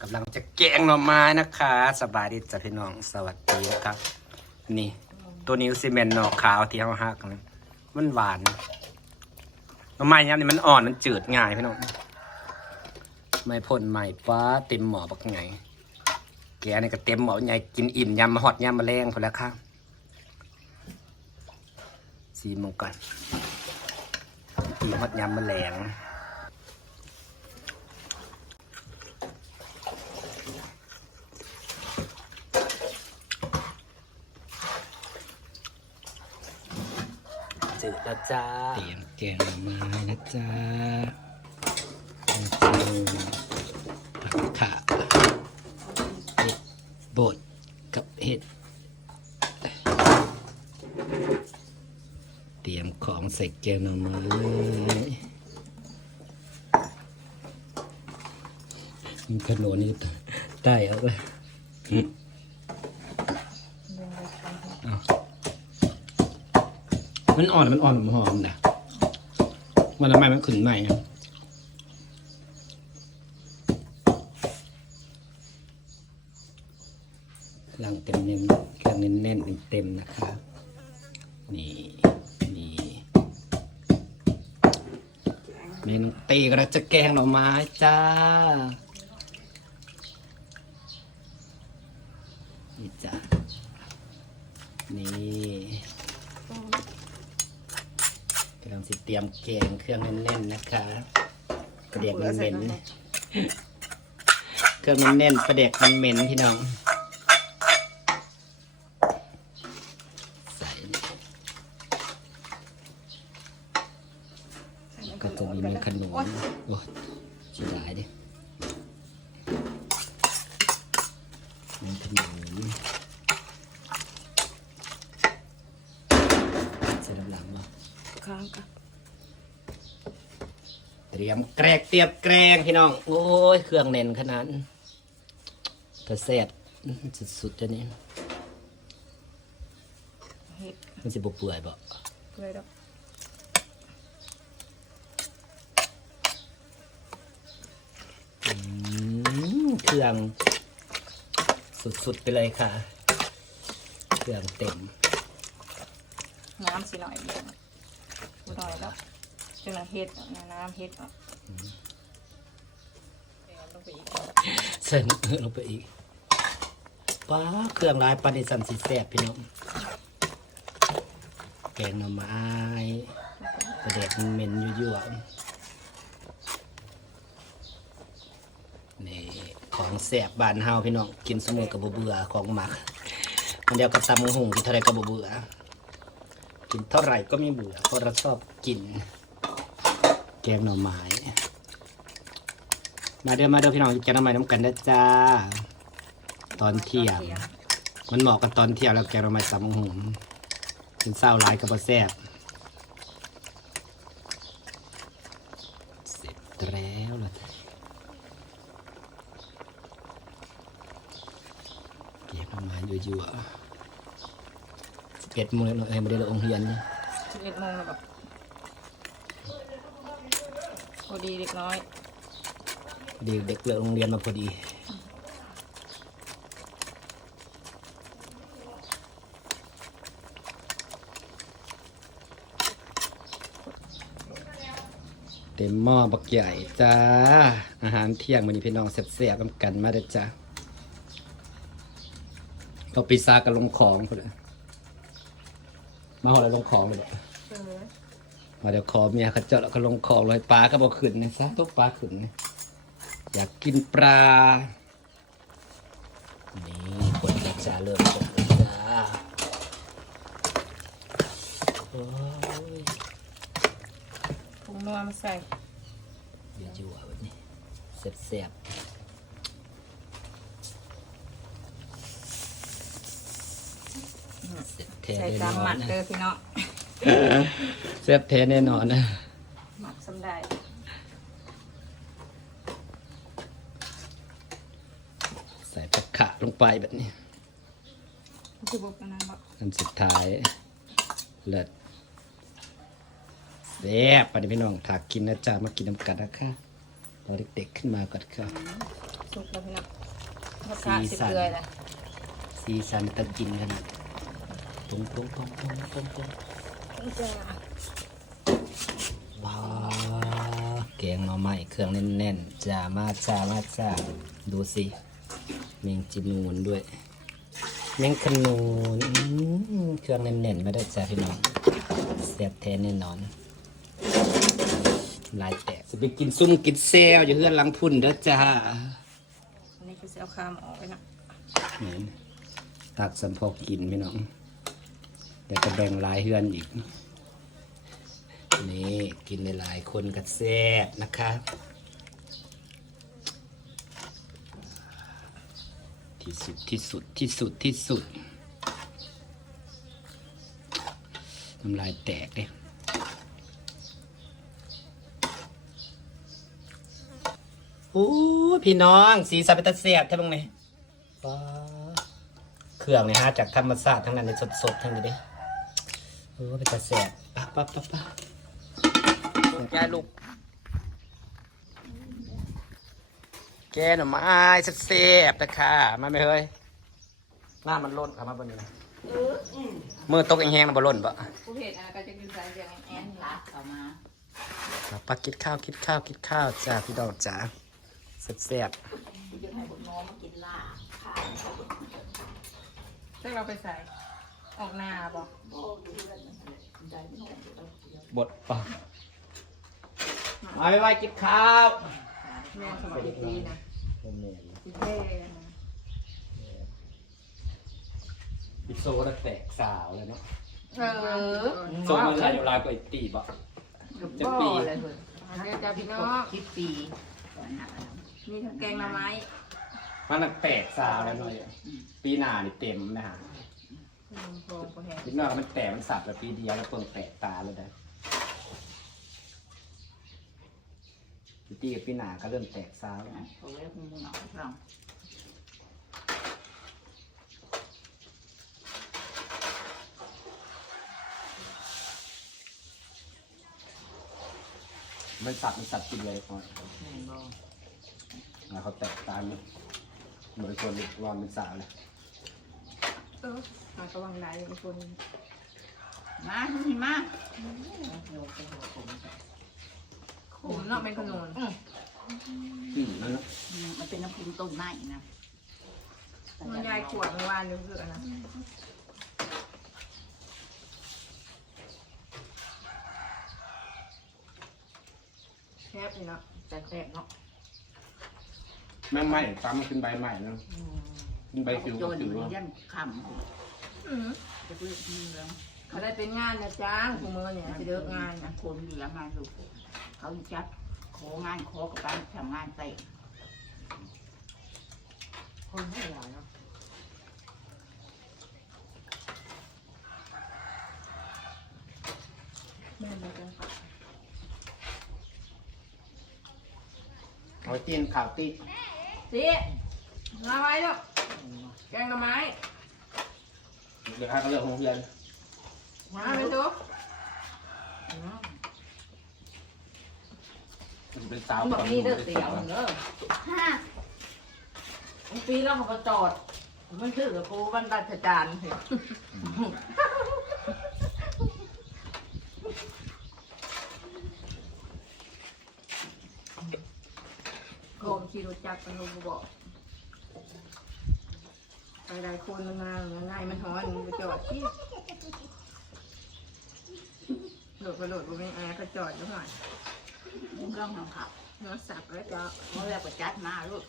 กำลังจะแกงหน่อไม้นะคะ สบายดีจ้ะพี่น้องสวัสดีนะครับ นี่ ตัวนี้ซีเมนต์หน่อขาวที่เขาหักนะมันหวานหน่อไม้นี่มันอ่อนมันจืดง่ายพี่น้องไม่พ่นใหม่ฟ้าเต็มหมอบักไงแกนี่ก็เต็มหมอใหญ่กินอิ่มยำมาหอดยำมาแรงพอแล้วครับสีมงก่อนกินหอดยำมาแรง จืดแล้วจ้า เตรียมแกงหน่อไม้นะจ้าผักขาเห็ดบดกับเห็ด เตรียมของใส่แกงหน่อไม้ขนมนี่ใต้เอาเลยเอา มันอ่อนมันอ่อนมันหอมนะมันทำไมมันขึ้นใหม่อะลังเต็มเน้นเครื่องเน้นๆเต็มๆนะครับนี่นี่เมนูตีกระจะแกงหน่อไม้จ้า นี่จ้านี่กำลัง สิเตรียมแกงเครื่องแน่นๆนะคะประเด็กมันเหม็นเครื่องมันแน่นประเด็กมันเหม็นพี่น้องใส่ก็จะมีขนมโอ้ยชิดายดิมีขนมใส่ด้านหลังมา ค้างกัน เตรีย มแกรกเตรียมแกรงพี่น้อง โอ้ย เครื่องเน้นขนาดนั้นกระแซดสุดๆจะนี่เห็ดมันจะบเปื่อยบ่เลยดอกอืมเครื่องสุดๆไปเลยค่ะ เครื่องเต็ม น้ำสิหน่อยเดียวกูหน่อยแล้วจังหวะเห็ดอะน้ำเห็ดอะ เดี๋ยวลงไปอีกใส่มะเขือลงไปอีกว้าเครื่องลายปลาดิสันสีแสบพี่น้องแกงหน่อไม้ประเด็ดเหม็นยั่วๆนี่ของแสบบานเฮาพี่น้องกินสมุนกับบเบื่อของหมัก มันเดียวกับตำมะฮุงกินเท่าไรก็บเบื่อกินเท่าไหร่ก็ไม่เบื่อเพราะเราชอบกิน กงหน่อไม้มาเด้อมาเด้อพี่น้องแกงหน่อไม้น้ำกันนะจ้า ตอนเที่ยงมันเหมาะกับตอนเที่ยงแล้วแกงหน่อไม้ตำมะฮุงกินเศร้าหลายกับแซ่บเสร็จแล้วล่ะแกงหน่อไม้ยั่วๆเอ็ดโมงแล้วเอ้ยม่ได้ลองค์เฮียนเนี่ยสิบเอ็ดโมงแล้วแบบ พอดีเล็กน้อยพอดีเด็กเลิกโรงเรียนมาพอดี เต็มหม้อบักใหญ่จ้า อาหารเที่ยงวันนี้พี่น้องแซ่บๆกันกันมาเด้อจ้าเราปีซากับลงของคนละมาหอแล้วลงของเลยเด้อ เออมาเดี๋ยวขอเมียเขาเจาะแล้วก็ลงของเลยปลาก็บอกขึ้นนี่ซะตุ๊กปลาขึ้นนี่อยากกินปลา นี่คนจะจ้าเริ่มคนแล้วจ้าโอ้ยพุงนัวมาใส่เดี๋ยวจั่วแบบนี้แซ่บๆแซ่บแท้ใส่แน่ตามหมัดเด้อพี่เน้อง แซ่บแท้แน่นอนนะหมัดสำได้ใส่ผักขะลงไปแบบนี้คือบอกกันนะบอกอันสุดท้าย เลิศแซ่บไปดิพี่น้องถากกินนะจ๊ะมากินน้ำกันนะคะตอนเด็กๆขึ้นมาก่อนค่ะสุกแล้วพี่น้องมะขามสิเกลือเลยสีสันตะกินกันตรงตรงตรงตรงตรงตรงนี่ จ้าว้าวแกงหน่อไม้เครื่องแน่นๆจ้ามาจ้ามาจ้าดูสิเมงจีนูนด้วยเมงขนูนอื้อหือเครื่องแน่นๆไม่ได้จ้าพี่น้องแซ่บแท้แน่นอนลายแตกจะไปกินซุ่มกินแซวอยู่เพื่อนหลังพุ่นเด้อจ้าอันนี้คือเอาคามออกไปนะนี่ตักสัมพอกินพี่น้อง เดี๋ยวก็แบ่งหลายเฮือนอีก นี่กินในหลายคนก็แซ่บนะคะที่สุดที่สุดที่สุดที่สุดน้ำลายแตกเลยโอ้พี่น้องสีสันเป็นตาแซ่บใช่บ้างไหมเครื่องเนี่ยฮะจากธรรมชาติทั้งนั้นเลยสดๆทั้งนี้เด้ โอ้เป็นตาแซ่บปั๊บปั๊บปั๊บปั๊บยายลูก แกหน่อไม้เสียบๆนะคะมาไม่เฮ้ยหน้ามันล่นค่ะมาบนนี้นะมือตกแห้งๆนะบ่ล่นปะผู้เห็นอะก็จะกินสายเสียงแอนๆรักเขามาปักกินข้าวกินข้าวกินข้าวจ้าพี่ดอกจ๋าเสียบจะให้บุญน้องมากินลาบขายซึ่งเราไปใส่ ออกหน้าบอกโอ้ดูเรื่องมันใจไม่ได้เลยๆบดปะมาไว้กินข้าวแม่สมัยดีๆนะพี่เท่นะพิโซดแตกสาวเลยเนาะเออโซมันลายอยู่ลายกว่าไอตีบ่จะปีเลยเพื่อนเดี๋ยวจะพี่น้องคิดปีก่อนหน้ามีทั้งแกงหน่อไม้มันน่ะแตกสาวแล้วหน่อยปีหน้านี่เต็มนะฮะ อืมโปรโปรแฮนิดหน่อยมันแตกมันสับแบบปีเดียวแล้วต้นแตกตาเลยนะพี่ตีกับพี่หนาก็เริ่มแตกซ้าวแล้วเขาเรียกมึงเหงาเรามันสับมันสับกินเลยก่อนแม่บอกแล้วเขาแตกตาเนี่ยเหมือนคนรอนเป็นสาวเลย เออมากระวังได้บางคนมาที่มาขุมเนาะเป็นขนุนอืมนั่นนะมันเป็นน้ำพุต้มไม้นะมันยายขวดเมื่อวานนึกเสือนะแคบอยู่เนาะแต่แซ่บเนาะแม่งไหม้ฟ้ามันขึ้นใบใหม่นะขึ้น ใบคิวโจก็นคิวมันว่ายันคำจะเพื่อนเมืองเขาได้เป็นงานนะจ้างคุณมือเนี่ยจะเลิกงานนะคนเหลืองานลูกเขาจัดของานขอกับการทำงานเตะคนไม่หลายเนาะแม่มาจังค่ะเอาตีนข่าวตีสิมาไว้ลูก แกงหน่อไม้ เดี๋ยวให้เขาเลือกโรงเรียนมาไปทุกมันจะเป็นสาวบอกนี่เด้อเสียวเด้อห้าปีแล้วเขาก็จอด มันคือกับกูวันราชการเห็นโกมขี่รถจักรไปลงบอกไป หลายคนมันมาเหมือนไงมันฮ้อนมันไปจอดที่โหลดกระโดดบนไม่แอร์ก็จอดอยู่หน่อยมึงต้องทำขับเนื้อสับแล้วจ้ะเมื่อไรก็จัดมาลูก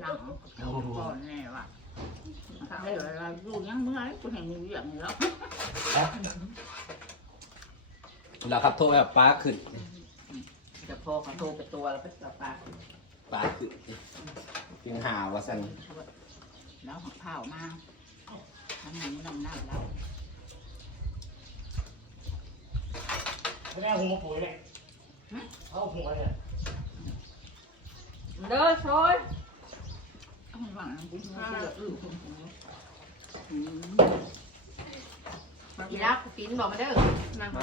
หนังก่อนแน่ว่ะให้เราอยู่ยังเมื่อไรกูเห็นอยู่อย่างนี้แล้วแล้วครับโทรแบบป้าขึ้นจะพอเขาโทรไปตัวแล้วไปกับปลาป้าขึ้นยิงหาวว่าสัน แล้วของข้าวมาทำให้มันนำหน้าเราไม่ได้เอาหัวปุ๋ยเลยเอาหัวเนี่ยเด้อชอยเอาหวังกูไม่ได้อื้อคนหูอีรักปีนบอกมาเด้อนั่งมา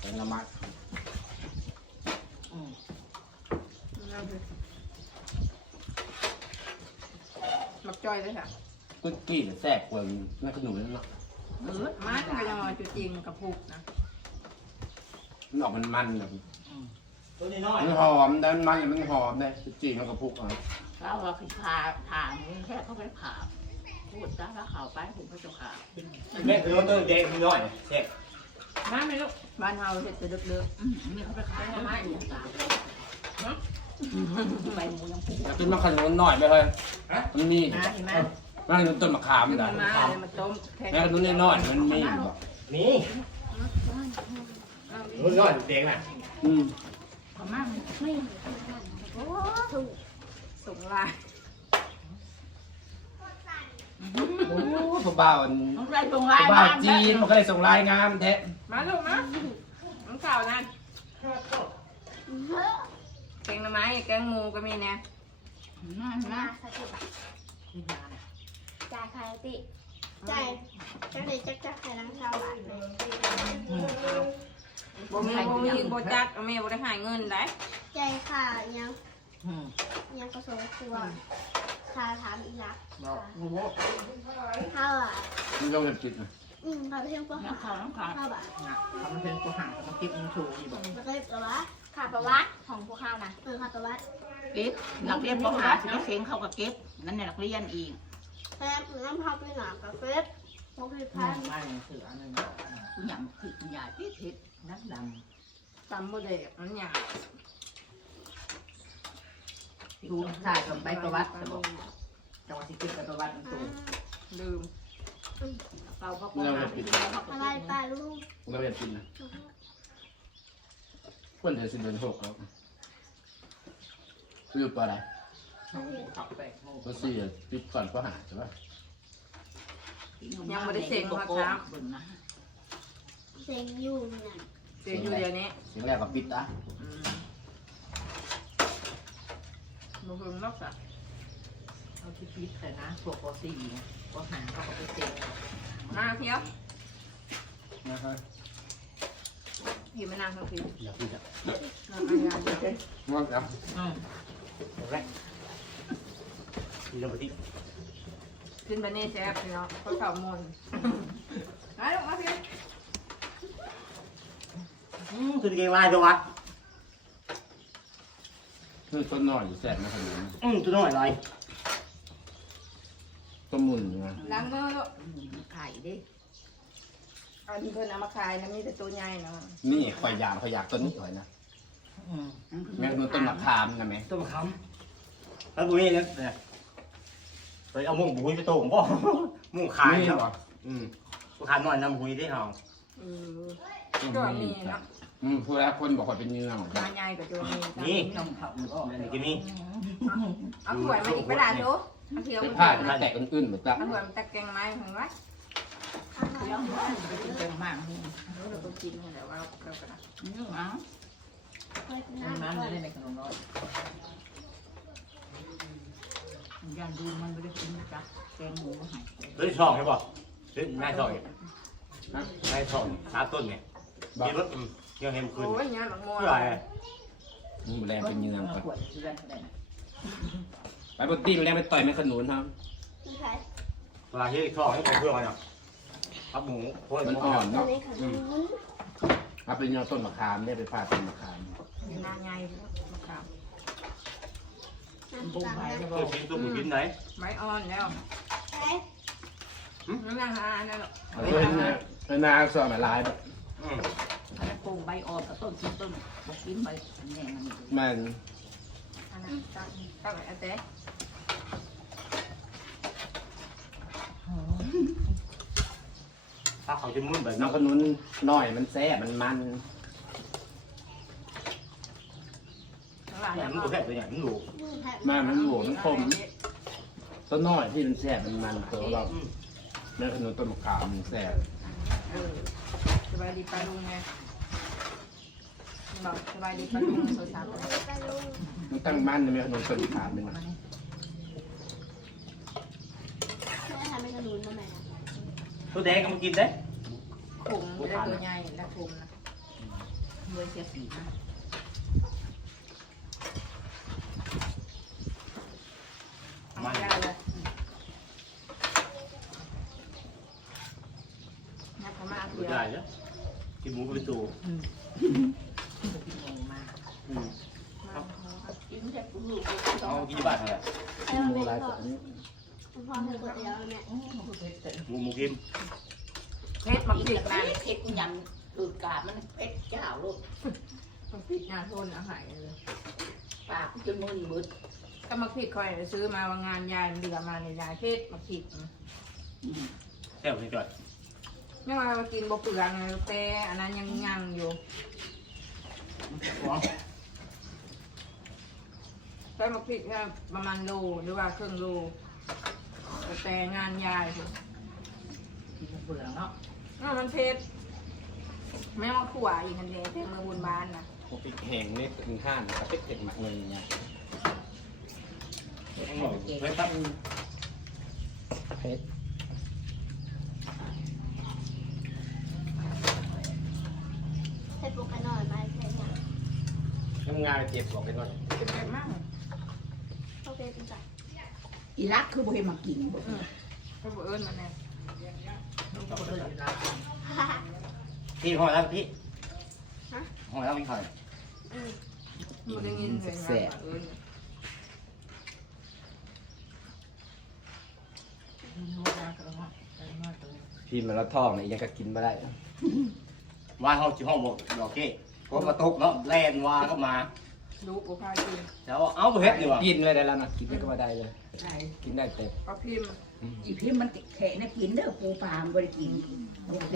เป็นละมัดเอาสิ มักจ้อยเลยค่ะกุ๊กกี้แซ่บกว่านักขนุนเนาะเออมันก็ยังมาจุดจริงกับผูกนะมันออกมันมันแบบตัวนี้น้อยมันหอมแต่มันมันมันหอมได้กุ๊กกี้มันกระพุกอะแล้วเราคือผ่าผ่ามึงแค่เขาไปผ่าพูดจ้าแล้วเขาไปผมก็จะผ่าแม่คือตัวเด็กน้อยเช็คมาไหมลูกบ้านเฮาเห็ดจะเดือดอืมนี่เขาไปขายทำไมหมูตา ใบหมูยังผูกต้นมะขนุนหน่อยไปเลยมันมีๆมาเห็นไหมมะขนุนต้นมะขามขึ้นนะมามาเลยมาต้มแค่มะขนุนน้อยๆมันมีบ่นี่ตัวน้อยเด็กน่ะอืมพม่าไม่ส่งลายโอ้ผู้บ่าวอันต้องได้ตรงไรผู้บ่าวจีนมันก็เลยส่งรายงามแท้มาลูกมาน้ำข่าวนั่น แกงหน่อไม้แกงหมูก็มีแน่น่ามาน่าสักทีบาทจ่ายใครติจ่ายจักเลยจักจักใครนั่งเช่าบาทเลยบ่มีบ่มีบ่จักแม่บ่ได้หายเงินได้จ่ายค่ะยังอืมยังกระทรวงครัวค่าถามอีกละบอกโอ้โหเท่าอะมันต้องเรียนจิตนะอืมเราเที่ยวก็น้ำขาวน้ำขาวเท่าบาทนะเขามันเป็นตัวห่างมันเก็บมันชูอยู่บอกแล้วก็ประวัติ ค่าประวัติของพวกเขานะเออค่าประวัติเก็บนักเรียนปหาสิเขาเซ็งเขาก็เก็บนั่นเนี่ยนักเรียนอีกแค่น้ำพาไปหนากับเฟสพวกพี่พัพันนมาอย่างเสือนั่นคุณหยำคือคุณยายพี่เท็ดนักดจำบ่ได้มันหยาบำดูถ่ายกับใบประวัติจะบอกจังหวัดที่เก็บใบประวัติมันตัวลืมเราก็ปหาที่เราก็อะไรเก็บปลาลูกเราเรียนจิตนะ คนเดือนสิบเดือนหกแล้วคืออยู่ตัวอะไรขับไปโม่ตัวสี่อะปิดก่อนก็หาใช่ปะเบิ่งนะเซ็งอยู่เนี่ยเสียอยู่เดี๋ยวนี้เสียงแรกก็ปิดอะบ่เพิ่งนอกจากเอาที่พิษแต่นะพวกปสี่ปหาเขาก็ไปเซ็งมาเที่ยวนะครับ อยู่มานั่งทั้งคืนอยากกินอะนั่งอ่านงานเฉยง่วงครับอืมแรกกินน้ำปฏิขึ้นไปนี่แซ่บพี่น้องเขาเข่ามนมาลูกมาเที่ยวอืมคือเก่งลายตัววัดคือต้นหน่อยอยู่แสบนะขนุนอืมตัวน้อยลายต้นมุนนะล้างมือลูกไข่ดิ อันที่เพิ่นเอามาขายนะมีแต่ตัวใหญ่เนาะนี่ข่อยอยากข่อยอยากต้นนี้ข่อยนะแม่ขนุนต้นมะขามนะแม่ต้มคำแล้วบุ้ยเนี่ยเนี่ยไปเอามุ้งบุ้ยไปโต่งบ่มุ้งขายนี่เนาะเหรออืมขายหน่อยน้ำบุ้ยได้เหรอเออก็มีเนาะอืมพูดแล้วคนบอกข่อยเป็นเนื้อมาใหญ่กับตัวนี้นี่น้องเขาหรือก็นี่กินนี่เอาถ้วยมาอีกไปด่าดูเอาเที่ยวเป็นมาผ้าเอาเป็นแตกอื่นๆเหมือนกันถ้วยมาตะแกงไม้เห็นไหมเรื่องว่าไป กินเต็มมากนี่เราต้องกินนี่แหละว่าเราเรากันนะนี่อะเปิดน้ำน้ำน้ำได้ในขนมน้อยยันดูมันไม่ได้กินจ้ะแกงหมูมาให้เฮ้ยช่องใช่ป่ะเฮ้ยนายช่องนายช่องสาต้นเนี่ยบอกกินรถยังเห็นคืนโอ้ยเนี่ยหลังมวเพื่ออะไรมึงแรงเป็นเนื้อก่อนขวดเพื่อนก็ได้นะไปบนตีมันแรงไปต่อยแม่ขนุนครับมีใครเวลาที่ช่องให้เพื่อนมันเนี่ย ครับหมูโคตรมันอ่อนตอนเนาะนี้ขนุนเอาเป็นเนื้อต้นมะขามเนี่ยไปผ้าต้นมะขามนาใหญ่มะขามบุ้งไปแล้วตัวชิ้นตัวหมูชิ้นไหนใบอ่อนแล้วใครนั่งหานั่นหรอกเอาเลยนะเป็นนาสอนมาลายแบบอืมถ้าปลูกใบอ่อนก็ต้นชิ้นต้นบกินใบแหน่มันมันอันนั้นตั้งตั้งไว้อาเต้ ถ้าเขาจะมุ่นแบบน้นั้อนงขนุนน้อยมันแซ่บมันมันทั้งหลายเนี่ยมันก็แค่ตัวอย่างมันหลูมือแผลมันมันหลวมคมต้นน้อยที่มันแซ่บมันมันตัวเราแม่ขนุนต้นมะขามมันแซ่บเออสบายดีปลาลุงไงบอกสบายดีปลาลุงโซซาไปลุงมันตั้งมันนะแม่ขนุนต้นมะขามมันนะไม่ทำให้ขนุนมาใหม่นะ ตัวแดงก็มากินได้ขุม่ได้ตัวใหญ่แล้วขุมนะเบอร์เสียสีนะมันนับเขามาเอาเดียวได้จ้ะกินหมูไปตัวเอากี่บาทเท่าไหร่ พอเธอกดเดียวเนี่ยหมูหมูกิมเฮ็ดมักอีผิดกนะนานเค็ดยำอืดกาบมันเผ็ดเจ้าลูกมักผิดงานโทนอาหารเลยปากจนมือมืดก็มักผิดคอยซื้อมาว่างานยายมันเดือมาในยายเฮ็ดมักผิดแซ่บที่จอดไม่ว่ามากินบ่เปลืองไงแต่อันนั้นยังยังอยู่ว้าวแต่มักผิดแค่ประมาณโลหรือว่าครึ่งโล แต่งานยายคือเบื่อเนาะอะมันเพชรแม่มาขวาอีกคันเดียวแต่มือบุญบ้านนะพวกพริกแห้งนี่ถึงห้านกับเป็ดเผ็ดหมักเงินเนี่ยอร่อยเฮ้ยครับเผ็ดใส่ปูกันหน่อยไหมใส่เนี่ยน้ำงานเจ็บบอกไปหน่อยเป็นแบบมากโอเคเป็นจ้ะ อีรักคือบ่ให้มากินบ่อืมเขาบอกเอิญมันแน่ต้องเลยอีรักพี่ห่อแล้วพี่ฮะห่อแล้วพี่ห่ออืมมันได้ยินเลยนะเอิญพี่มันละท้องเนี่ยยังก็กินไม่ได้ว่าเขาจีห้องบอกดอกเก้เพราะมาตกเนาะแล่นวาก็มาลูกโอพากินแล้วเอาไปเฮ็ดดีกว่ากินเลยได้แล้วนะกินได้ก็มาได้เลย ใช่กินได้เต็มก็พิมพ์อีพี่มันแข็นะกินเด้อปูปลาบ่ได้กิน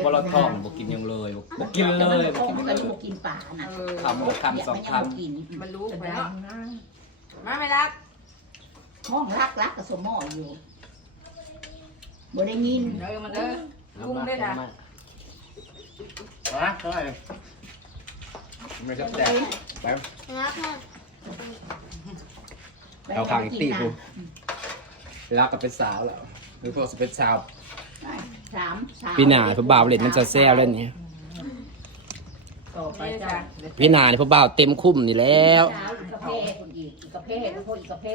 เพราะเราท้องบอกกินยังเลยบอกกินเลยบอกกินมันเลก็ยลูกกินปลาน่ะเออคำบอกคำสองคำกินมันรู้ไปเนาะมาไม่รักห้องรักรักกับสมออยู่บ่ได้ยินเด้อมันเด้อลุงได้ด่ะฮะเท่าไหร่ไม่ชอบแดกไปงับเนี่ยเอาข้างอีกตีกู รักกับเป็นสาวแล้วหรือพวกจะเป็นสาวสามสามพี่หนาพวกบ่าวเล่นมันจะแซวเล่นนี้ต่อไปจ้ะพี่หนาเนี่ยพวกบ่าวเต็มคุ้มนี่แล้วสาวอีกกาแฟคนอีกอีกกาแฟแล้วพวกอีกกาแฟ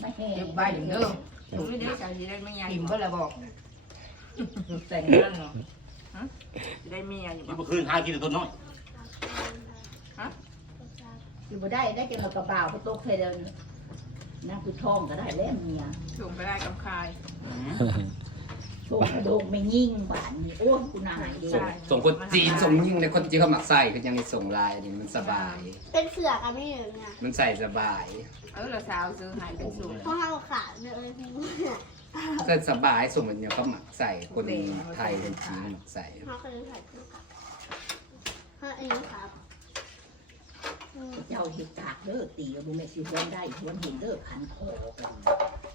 ไม่แห้เก็บใบเด้อลุงไม่ได้จะได้ไม่ยายอิ่มก็แล้วบอกแต่งนั่นเนาะจะได้เมียอยู่ที่บ่เมื่อคืนหากินแต่ต้นน้อยอยู่บ่ได้ได้จังกระบ่าวก็ตกแค่เดิน นั่งคือท้องก็ได้แล้วเมียส่งไปได้กับคายโชคกระโดงไม่ยิ่งหวานนี่โอ้ยกูนายเดีส่งส่งคนจีนส่งยิ่งในคนจีนเขาหมักใส่ก็ยังในส่งลายนี่มันสบาย เป็นเสือกอะไม่เหมือนเนี่ยมันใส่สบายเออเราสาวซื้อหายเป็นสูตรเพราะห้าขาดเลยก็สบายส่งมันเนี่ยเขาหมักใส่คนไทยคนจีนหมักใส่เขาเคยใส่คู่กับห้าอันนี้ครับอืม เจ้าเห็ดกากเด้อตีกับบุแม่สิวนได้ทวนเห็นเด้อขันคอกัน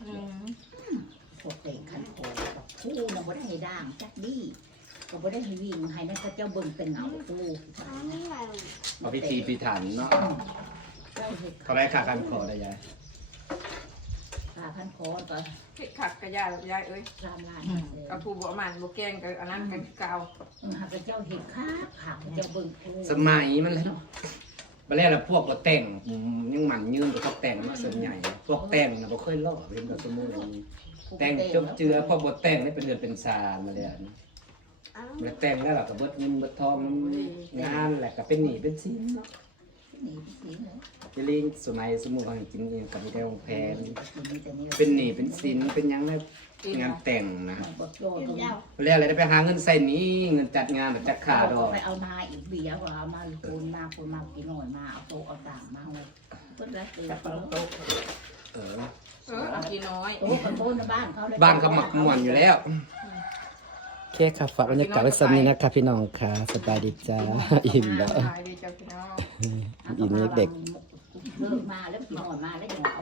อืมพวกเตะขันคอกับคู่น่ะบ่ได้ให้ด่างจักดีก็บ่ได้ให้วิ่งให้นั่นก็เจ้าเบิ่งเป็นเหงาคู่อันนี้อะไรเอาพิธีพิถันเนาะเจ้าเห็ดเขาได้ขากันคอได้ยายกาขันคอก็คิดขัดกระยาแบบยายเอ้ยรามลานกับผู้บ่มันบ่แกงกับอันนั้นกันเก่าหากเจ้าเห็ดค้าขาเจ้าเบิ่งคู่สมัยมันเลย มาแล้วพวกบ่แต่งอืมยังหมันยืนกับพวกแต่งมาส่วนใหญ่ พวกแต่งนะบ่เคยล่อเห็นกับสมุนแต่งจบเจือพอบ่แต่งนี่เป็นเดือนเป็นซามาแล้วอ้าวแล้วแต่งแล้วเราก็เบิดเงินเบิดทองงานแหละก็เป็นหนี้เป็นสินเนาะหนีสีเลย จะเลี้ยงสมัยสมุนเขาให้กินเองกับมีแต่ของแพงมีแต่เนี่ยเป็นหนี้เป็นสินเป็นหยังแล้วงานแต่งนะบ่โจกินตรงยาวแล้วอะไรได้ไปหาเงินใส่หนี้เงินจัดงานแบบจัดขาดอกไปเอามาอีกเบียร์ว่าเอามาคนมาคนมากินหน่อยมาเอาโต๊ะเอาต่างมาเลยเพิ่นละตีโต๊ะเออเออเอากินน้อยโต๊ะกันโต๊ะในบ้านเขาเลยบ้านเขาหมักม่วนอยู่แล้ว แค่ขับฝากบรรยากาศไว้สักนี้นะครับพี่น้องค่ะสบายดีจ้าอิ่มแล้วขายดีจ้าพี่น้องอิ่มเด็กเลิกมาแล้วกินหน่อยมาแล้วเดี๋ยวเอา